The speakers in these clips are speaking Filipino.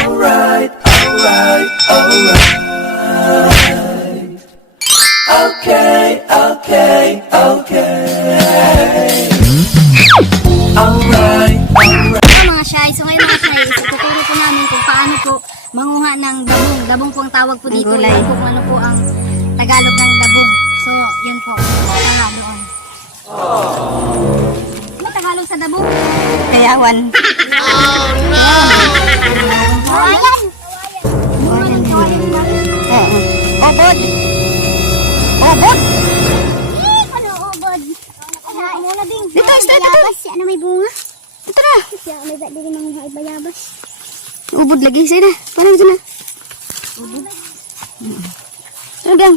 Alright, alright, alright. Okay, okay, okay. Alright, alright. Mga shy, so ngayon mga shy, so tuturo po namin kung paano po manguha ng dabong. Dabong po ang tawag po dito. Yan po kung ano po ang Tagalog ng dabong. So, yan po. Tanga doon. Ano Tagalog sa dabong? Kayawan. Kawayan! Kawayan. Obod. Obod. Ano, obod? Ano na din? Dito, Bayabas, ano may bunga? Ito na. Siya, may dali ng mga bayabas. Ubod lagi. Sige na. Parang ito na. Ubod? Ano gang?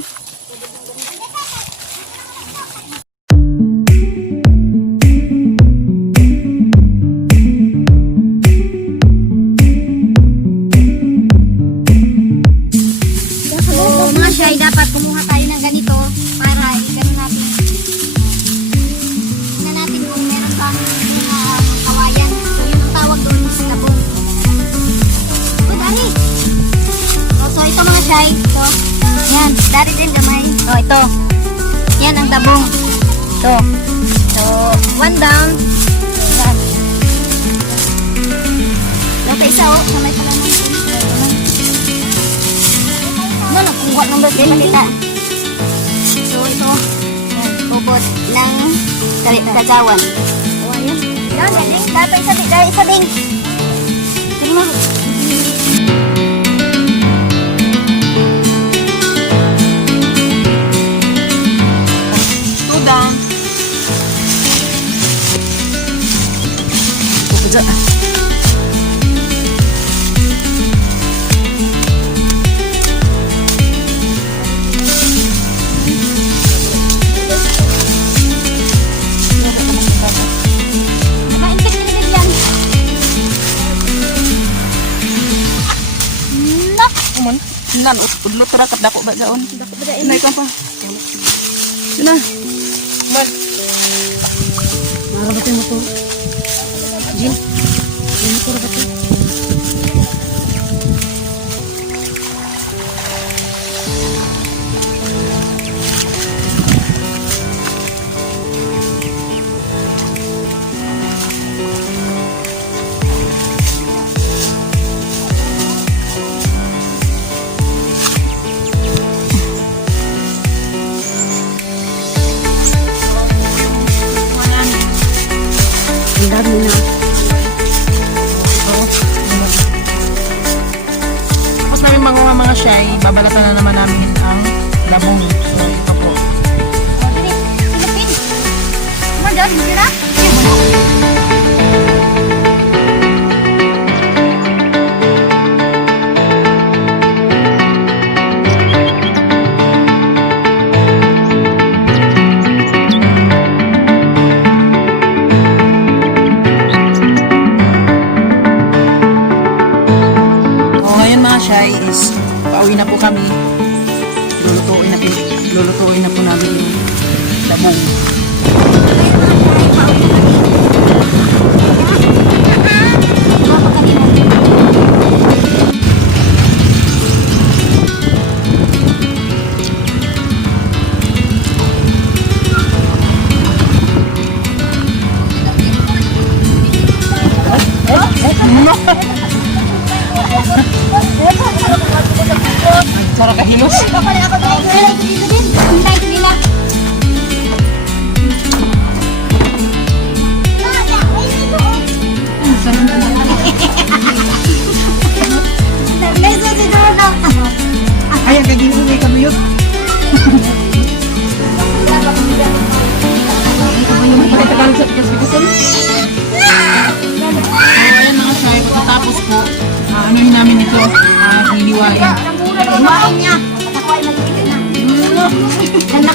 So, mga shy, dapat kumuha tayo ng ganito para gano'n natin. Tingnan natin kung meron bang kawayan. So, yun ang tawag doon sa dabong. O, dari! So, ito mga shy. So, yan. Dari din gamay. So, ito. Yan ang dabong. Ito. So, one down. So, yan. Dapat isa o. Kamay pala natin. Ano, nakuha ng birthday makita. So, ito. Yan, ubod ng kasawan. So, ayun. Yan, yan. Dapat isa din. Dapat isa din. Sige mo. Tudang. Ubod. Nakaintik-intik yan. Nak! Kuman. Nan udlo tura kat dako ba saon. Dako ba dahil? Nay ka pa. Sina. Man. Marabatin mo to. Jin. Ano ko rabatin? Ang dami na. Tapos namin mga shy, babalatan na naman namin ang dabong. So ito po. O, dali. Silapin. Come on, John. Tira. Shy is pauwi na po kami. Lulutuin na po namin yung dabong. Sarap kahilos. Ay, ang kaging uwi kami yun. Ayan mga shy, pagkatapos po, anuhin namin ito, hihiwain. Kumain niya. Nakuha yung maliit na.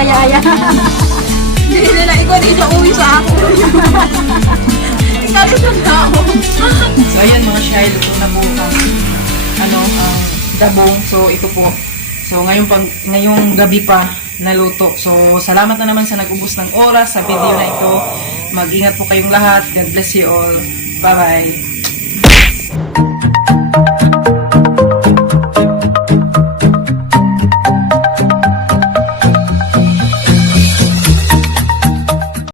nagaya-aya. Hindi nila, ikaw dito uwi sa ako. Ikaw dito na ako. So, ayan mga shy, luto na po ang dabong. So, ito po. So, ngayong gabi pa naluto. So, salamat na naman sa nag-ubos ng oras sa video na ito. Mag-ingat po kayong lahat. God bless you all. Bye-bye.